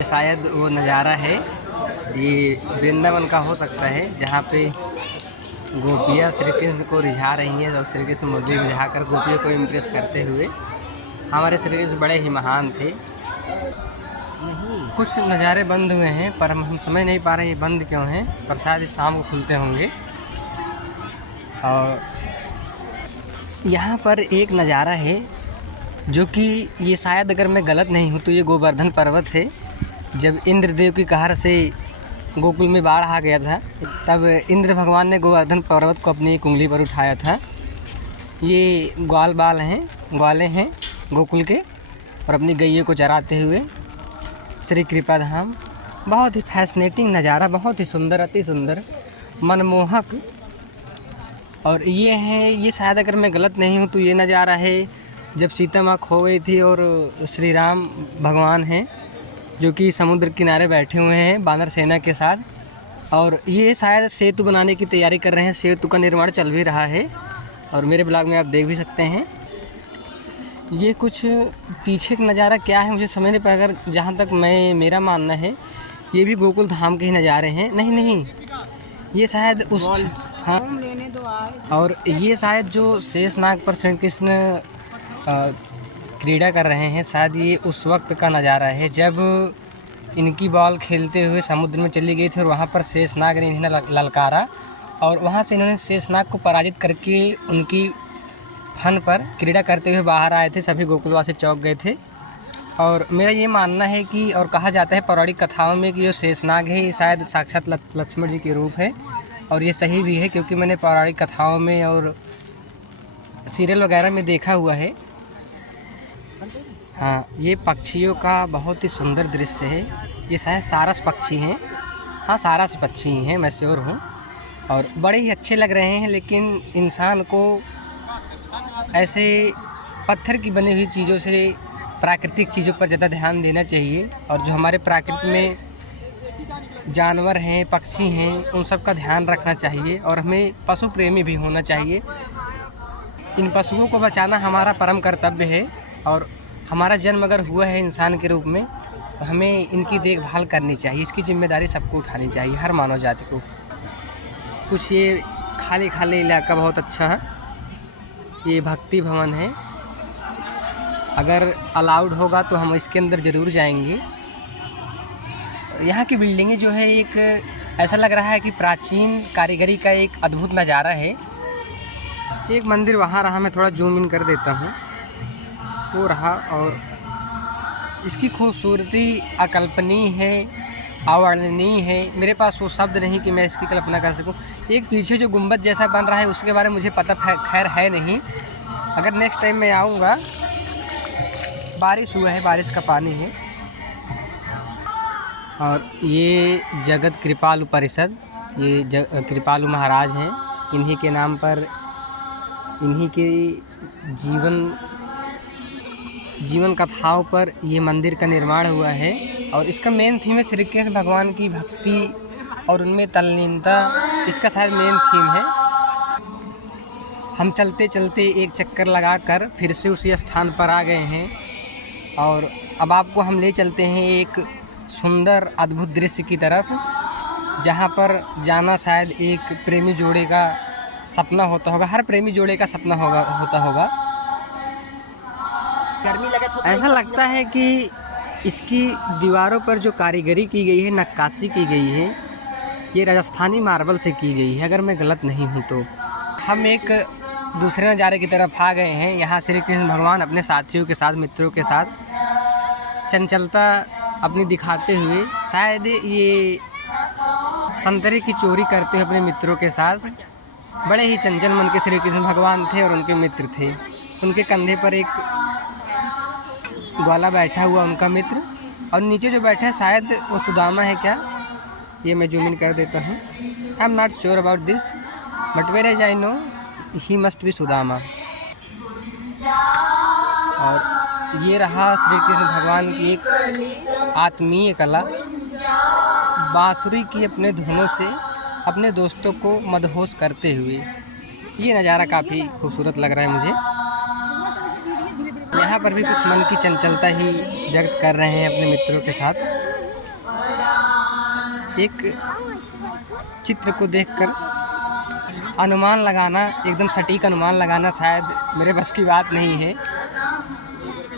शायद वो नज़ारा है, ये वृंदावन का हो सकता है, जहाँ पे गोपियाँ श्री कृष्ण को रिझा रही हैं और श्री कृष्ण मुरली रिझाकर गोपियों को इम्प्रेस करते हुए। हमारे श्री कृष्ण बड़े ही महान थे। कुछ नज़ारे बंद हुए हैं पर हम समझ नहीं पा रहे हैं ये बंद क्यों हैं, पर शायद शाम को खुलते होंगे। और यहाँ पर एक नज़ारा है जो कि ये शायद अगर मैं गलत नहीं हूँ तो ये गोवर्धन पर्वत है। जब इंद्रदेव की कहर से गोकुल में बाढ़ आ गया था, तब इंद्र भगवान ने गोवर्धन पर्वत को अपनी उंगली पर उठाया था। ये ग्वाले हैं गोकुल के, और अपनी गैये को चराते हुए श्री कृपा धाम। बहुत ही फैसिनेटिंग नज़ारा, बहुत ही सुंदर, अति सुंदर, मनमोहक। और ये है, ये शायद अगर मैं गलत नहीं हूँ तो ये नज़ारा है जब सीता माँ खो गई थी और श्री राम भगवान हैं जो कि समुद्र किनारे बैठे हुए हैं वानर सेना के साथ। और ये शायद सेतु बनाने की तैयारी कर रहे हैं, सेतु का निर्माण चल भी रहा है और मेरे ब्लॉग में आप देख भी सकते हैं। ये कुछ पीछे का नज़ारा क्या है मुझे समझ नहीं पाया। अगर जहाँ तक मेरा मानना है ये भी गोकुल धाम के ही नज़ारे हैं। नहीं, ये शायद उस हाँ, और ये शायद जो शेषनाग पर श्री कृष्ण क्रीड़ा कर रहे हैं, शायद ये उस वक्त का नज़ारा है जब इनकी बॉल खेलते हुए समुद्र में चली गई थी और वहाँ पर शेषनाग ने इन्हें ललकारा और वहाँ से इन्होंने शेषनाग को पराजित करके उनकी फन पर क्रीड़ा करते हुए बाहर आए थे। सभी गोकुलवासी चौंक गए थे। और मेरा ये मानना है कि, और कहा जाता है पौराणिक कथाओं में, कि जो शेषनाग है ये शायद साक्षात लक्ष्मण जी के रूप है। और ये सही भी है क्योंकि मैंने पौराणिक कथाओं में और सीरियल वगैरह में देखा हुआ है। हाँ, ये पक्षियों का बहुत ही सुंदर दृश्य है। ये शायद सारस पक्षी हैं। हाँ, सारस पक्षी हैं, मैं श्योर हूँ। और बड़े ही अच्छे लग रहे हैं। लेकिन इंसान को ऐसे पत्थर की बनी हुई चीज़ों से, प्राकृतिक चीज़ों पर ज़्यादा ध्यान देना चाहिए। और जो हमारे प्रकृति में जानवर हैं, पक्षी हैं, उन सब का ध्यान रखना चाहिए। और हमें पशु प्रेमी भी होना चाहिए। इन पशुओं को बचाना हमारा परम कर्तव्य है। और हमारा जन्म अगर हुआ है इंसान के रूप में तो हमें इनकी देखभाल करनी चाहिए। इसकी जिम्मेदारी सबको उठानी चाहिए, हर मानव जाति को। कुछ ये खाली इलाका बहुत अच्छा है। ये भक्ति भवन है, अगर अलाउड होगा तो हम इसके अंदर ज़रूर जाएंगे। यहाँ की बिल्डिंगें जो है, एक ऐसा लग रहा है कि प्राचीन कारीगरी का एक अद्भुत नज़ारा है। एक मंदिर वहाँ रहा, मैं थोड़ा जूम इन कर देता हूँ, वो रहा। और इसकी खूबसूरती अकल्पनीय है, अवर्णनीय है। मेरे पास वो शब्द नहीं कि मैं इसकी कल्पना कर सकूं। एक पीछे जो गुंबद जैसा बन रहा है उसके बारे में मुझे पता खैर है नहीं। अगर नेक्स्ट टाइम मैं आऊँगा, बारिश हुआ है, बारिश का पानी है। और ये जगत कृपालु परिषद, ये कृपालु महाराज हैं। इन्हीं के नाम पर, इन्हीं के जीवन कथाओं पर ये मंदिर का निर्माण हुआ है। और इसका मेन थीम है श्री कृष्ण भगवान की भक्ति और उनमें तल्लीनता। इसका शायद मेन थीम है। हम चलते चलते एक चक्कर लगाकर फिर से उसी स्थान पर आ गए हैं। और अब आपको हम ले चलते हैं एक सुंदर अद्भुत दृश्य की तरफ, जहाँ पर जाना शायद एक प्रेमी जोड़े का सपना होता होगा। हर प्रेमी जोड़े का सपना होता होगा। ऐसा लगता है कि इसकी दीवारों पर जो कारीगरी की गई है, नक्काशी की गई है, ये राजस्थानी मार्बल से की गई है, अगर मैं गलत नहीं हूँ तो। हम एक दूसरे नज़ारे की तरफ आ गए हैं। यहाँ श्री कृष्ण भगवान अपने साथियों के साथ, मित्रों के साथ चंचलता अपनी दिखाते हुए, शायद ये संतरे की चोरी करते हुए अपने मित्रों के साथ। बड़े ही चंचल मन के श्री कृष्ण भगवान थे और उनके मित्र थे। उनके कंधे पर एक ग्वाला बैठा हुआ, उनका मित्र। और नीचे जो बैठा है शायद वो सुदामा है क्या, ये मैं जूम इन कर देता हूँ। I am not sure about this, but whereas I know he must be Sudama. और ये रहा श्री कृष्ण भगवान की एक आत्मीय कला, बांसुरी की अपने धुनों से अपने दोस्तों को मदहोश करते हुए। ये नज़ारा काफ़ी खूबसूरत लग रहा है मुझे। यहाँ पर भी कुछ मन की चंचलता ही व्यक्त कर रहे हैं अपने मित्रों के साथ। एक चित्र को देखकर अनुमान लगाना, एकदम सटीक अनुमान लगाना शायद मेरे बस की बात नहीं है।